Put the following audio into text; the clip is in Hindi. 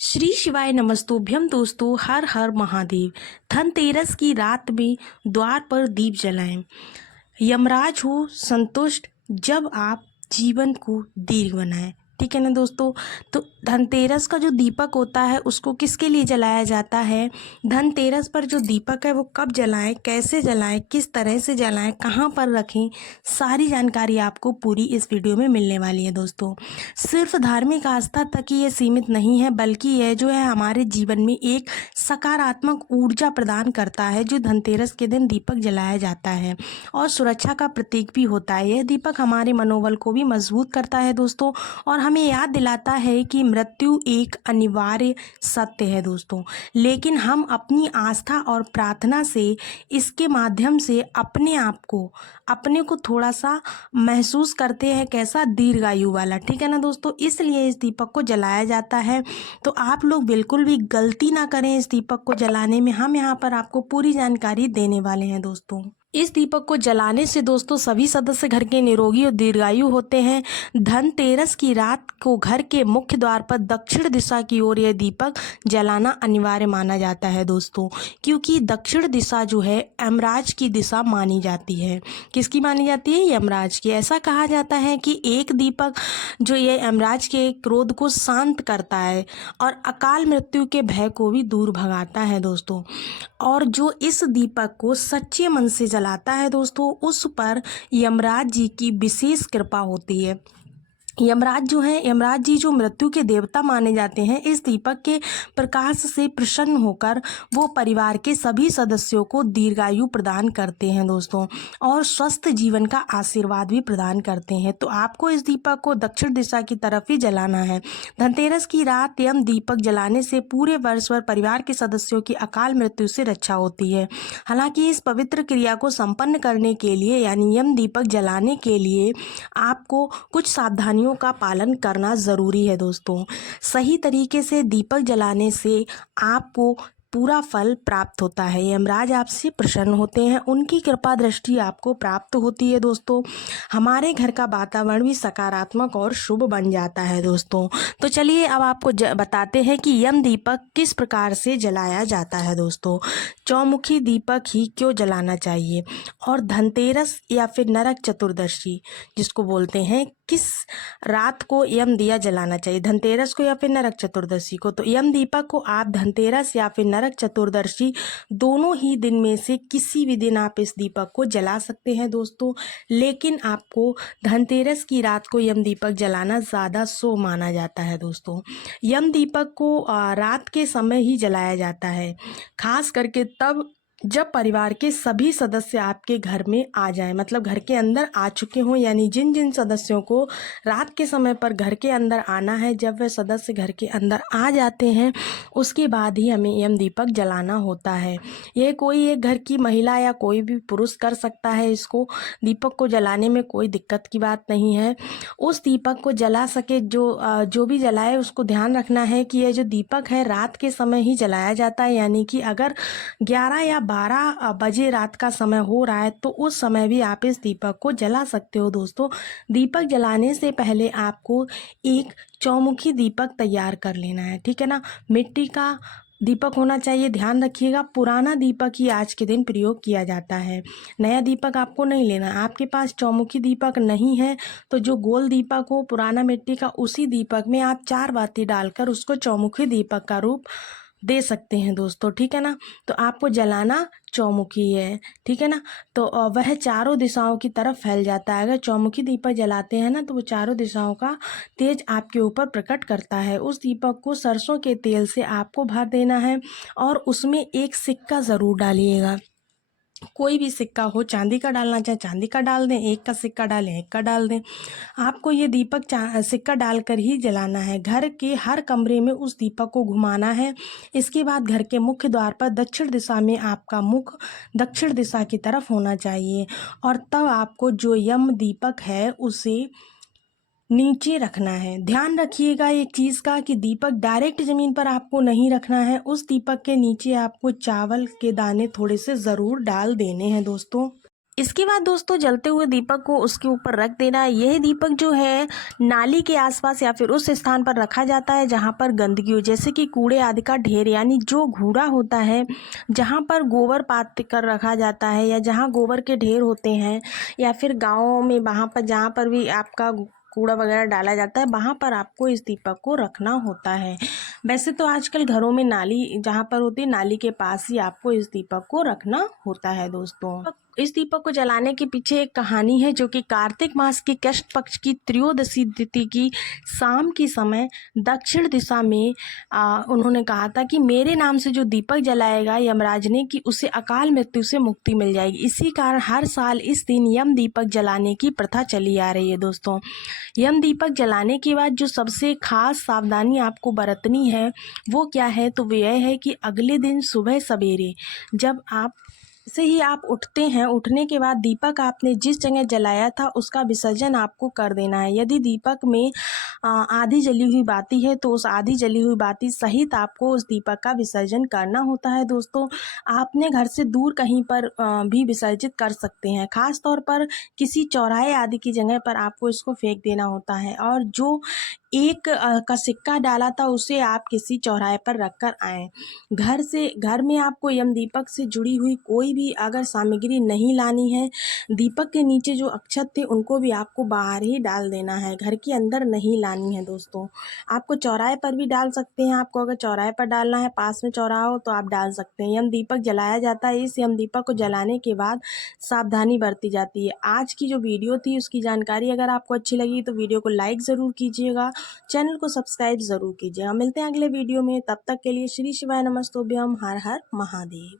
श्री शिवाय नमस्तुभ्यम दोस्तों। हर हर महादेव। धनतेरस की रात में द्वार पर दीप जलाएं। यमराज हो संतुष्ट जब आप जीवन को दीर्घ बनाएं। ठीक है ना दोस्तों। तो धनतेरस का जो दीपक होता है उसको किसके लिए जलाया जाता है, धनतेरस पर जो दीपक है वो कब जलाएं, कैसे जलाएं, किस तरह से जलाएं, कहाँ पर रखें, सारी जानकारी आपको पूरी इस वीडियो में मिलने वाली है दोस्तों। सिर्फ धार्मिक आस्था तक ही ये सीमित नहीं है, बल्कि यह जो है हमारे जीवन में एक सकारात्मक ऊर्जा प्रदान करता है। जो धनतेरस के दिन दीपक जलाया जाता है और सुरक्षा का प्रतीक भी होता है। यह दीपक हमारे मनोबल को भी मजबूत करता है दोस्तों, और हमें याद दिलाता है कि मृत्यु एक अनिवार्य सत्य है दोस्तों, लेकिन हम अपनी आस्था और प्रार्थना से इसके माध्यम से अपने को थोड़ा सा महसूस करते हैं, कैसा दीर्घायु वाला। ठीक है ना दोस्तों, इसलिए इस दीपक को जलाया जाता है। तो आप लोग बिल्कुल भी गलती ना करें इस दीपक को जलाने में। हम यहाँ पर आपको पूरी जानकारी देने वाले हैं दोस्तों। इस दीपक को जलाने से दोस्तों सभी सदस्य घर के निरोगी और दीर्घायु होते हैं। धनतेरस की रात को घर के मुख्य द्वार पर दक्षिण दिशा की ओर यह दीपक जलाना अनिवार्य माना जाता है दोस्तों, क्योंकि दक्षिण दिशा जो है यमराज की दिशा मानी जाती है। किसकी मानी जाती है? यमराज की। ऐसा कहा जाता है कि एक दीपक जो ये यमराज के क्रोध को शांत करता है और अकाल मृत्यु के भय को भी दूर भगाता है दोस्तों। और जो इस दीपक को सच्चे मन से जलाता है दोस्तों, उस पर यमराज जी की विशेष कृपा होती है। यमराज जी जो मृत्यु के देवता माने जाते हैं, इस दीपक के प्रकाश से प्रसन्न होकर वो परिवार के सभी सदस्यों को दीर्घायु प्रदान करते हैं दोस्तों, और स्वस्थ जीवन का आशीर्वाद भी प्रदान करते हैं। तो आपको इस दीपक को दक्षिण दिशा की तरफ ही जलाना है। धनतेरस की रात यम दीपक जलाने से पूरे वर्ष भर परिवार के सदस्यों की अकाल मृत्यु से रक्षा होती है। हालांकि इस पवित्र क्रिया को संपन्न करने के लिए यानी यम दीपक जलाने के लिए आपको कुछ सावधानियों का पालन करना ज़रूरी है दोस्तों। सही तरीके से दीपक जलाने से आपको पूरा फल प्राप्त होता है। यमराज आपसे प्रसन्न होते हैं, उनकी कृपा दृष्टि आपको प्राप्त होती है दोस्तों। हमारे घर का वातावरण भी सकारात्मक और शुभ बन जाता है दोस्तों। तो चलिए अब आपको बताते हैं कि यम दीपक किस प्रकार से जलाया जाता है दोस्तों। चौमुखी दीपक ही क्यों जलाना चाहिए, और धनतेरस या फिर नरक चतुर्दशी जिसको बोलते हैं, किस रात को यम दिया जलाना चाहिए, धनतेरस को या फिर नरक चतुर्दशी को। तो यम दीपक को आप धनतेरस या फिर नरक चतुर्दशी दोनों ही दिन में से किसी भी दिन आप इस दीपक को जला सकते हैं दोस्तों, लेकिन आपको धनतेरस की रात को यम दीपक जलाना ज़्यादा शुभ माना जाता है दोस्तों। यम दीपक को रात के समय ही जलाया जाता है, खास करके तब जब परिवार के सभी सदस्य आपके घर में आ जाएं, मतलब घर के अंदर आ चुके हों। यानी जिन जिन सदस्यों को रात के समय पर घर के अंदर आना है, जब वह सदस्य घर के अंदर आ जाते हैं उसके बाद ही हमें यम दीपक जलाना होता है। यह कोई एक घर की महिला या कोई भी पुरुष कर सकता है। इसको दीपक को जलाने में कोई दिक्कत की बात नहीं है। उस दीपक को जला सके जो भी जलाए, उसको ध्यान रखना है कि यह जो दीपक है रात के समय ही जलाया जाता है। यानी कि अगर 11 या 12 बजे रात का समय हो रहा है तो उस समय भी आप इस दीपक को जला सकते हो दोस्तों। दीपक जलाने से पहले आपको एक चौमुखी दीपक तैयार कर लेना है। ठीक है ना, मिट्टी का दीपक होना चाहिए। ध्यान रखिएगा, पुराना दीपक ही आज के दिन प्रयोग किया जाता है, नया दीपक आपको नहीं लेना। आपके पास चौमुखी दीपक नहीं है तो जो गोल दीपक हो पुराना मिट्टी का, उसी दीपक में आप 4 बाती डालकर उसको चौमुखी दीपक का रूप दे सकते हैं दोस्तों। ठीक है ना, तो आपको जलाना चौमुखी है। ठीक है ना, तो वह चारों दिशाओं की तरफ फैल जाता है। अगर चौमुखी दीपक जलाते हैं ना तो वो चारों दिशाओं का तेज आपके ऊपर प्रकट करता है। उस दीपक को सरसों के तेल से आपको भर देना है और उसमें एक सिक्का ज़रूर डालिएगा। कोई भी सिक्का हो, चांदी का डालना चाहे चांदी का डाल दें, एक का सिक्का डालें एक का डाल दें। आपको ये दीपक सिक्का डालकर ही जलाना है। घर के हर कमरे में उस दीपक को घुमाना है। इसके बाद घर के मुख्य द्वार पर दक्षिण दिशा में आपका मुख दक्षिण दिशा की तरफ होना चाहिए, और तब आपको जो यम दीपक है उसे नीचे रखना है। ध्यान रखिएगा एक चीज़ का कि दीपक डायरेक्ट ज़मीन पर आपको नहीं रखना है। उस दीपक के नीचे आपको चावल के दाने थोड़े से ज़रूर डाल देने हैं दोस्तों। इसके बाद दोस्तों जलते हुए दीपक को उसके ऊपर रख देना है। यह दीपक जो है नाली के आसपास या फिर उस स्थान पर रखा जाता है जहां पर गंदगी हो, जैसे कि कूड़े आदि का ढेर, यानी जो घूड़ा होता है, जहां पर गोबर पात कर रखा जाता है या जहां गोबर के ढेर होते हैं, या फिर गाँव में वहाँ पर जहाँ पर भी आपका कूड़ा वगैरह डाला जाता है, वहाँ पर आपको इस दीपक को रखना होता है। वैसे तो आजकल घरों में नाली जहाँ पर होती है, नाली के पास ही आपको इस दीपक को रखना होता है दोस्तों। इस दीपक को जलाने के पीछे एक कहानी है, जो कि कार्तिक मास के कृष्ण पक्ष की त्रयोदशी तिथि की शाम के समय दक्षिण दिशा में उन्होंने कहा था कि मेरे नाम से जो दीपक जलाएगा यमराज ने, कि उसे अकाल मृत्यु से मुक्ति मिल जाएगी। इसी कारण हर साल इस दिन यम दीपक जलाने की प्रथा चली आ रही है दोस्तों। यम दीपक जलाने के बाद जो सबसे खास सावधानी आपको बरतनी है वो क्या है, तो वो यह है कि अगले दिन सुबह सवेरे जब आप से ही आप उठते हैं, उठने के बाद दीपक आपने जिस जगह जलाया था उसका विसर्जन आपको कर देना है। यदि दीपक में आधी जली हुई बाती है तो उस आधी जली हुई बाती सहित आपको उस दीपक का विसर्जन करना होता है दोस्तों। आपने घर से दूर कहीं पर भी विसर्जित कर सकते हैं, खास तौर पर किसी चौराहे आदि की जगह पर आपको इसको फेंक देना होता है। और जो एक का सिक्का डाला था उसे आप किसी चौराहे पर रख कर आएँ। घर में आपको यम दीपक से जुड़ी हुई कोई भी अगर सामग्री नहीं लानी है, दीपक के नीचे जो अक्षत थे उनको भी आपको बाहर ही डाल देना है, घर के अंदर नहीं लानी है दोस्तों। आपको चौराहे पर भी डाल सकते हैं, आपको अगर चौराहे पर डालना है, पास में चौराहा हो तो आप डाल सकते हैं। यम दीपक जलाया जाता है। इस यम दीपक को जलाने के बाद सावधानी बरती जाती है। आज की जो वीडियो थी उसकी जानकारी अगर आपको अच्छी लगी तो वीडियो को लाइक ज़रूर कीजिएगा, चैनल को सब्सक्राइब ज़रूर कीजिएगा। मिलते हैं अगले वीडियो में, तब तक के लिए श्री शिवाय नमस्तुभ्यम, हर हर महादेव।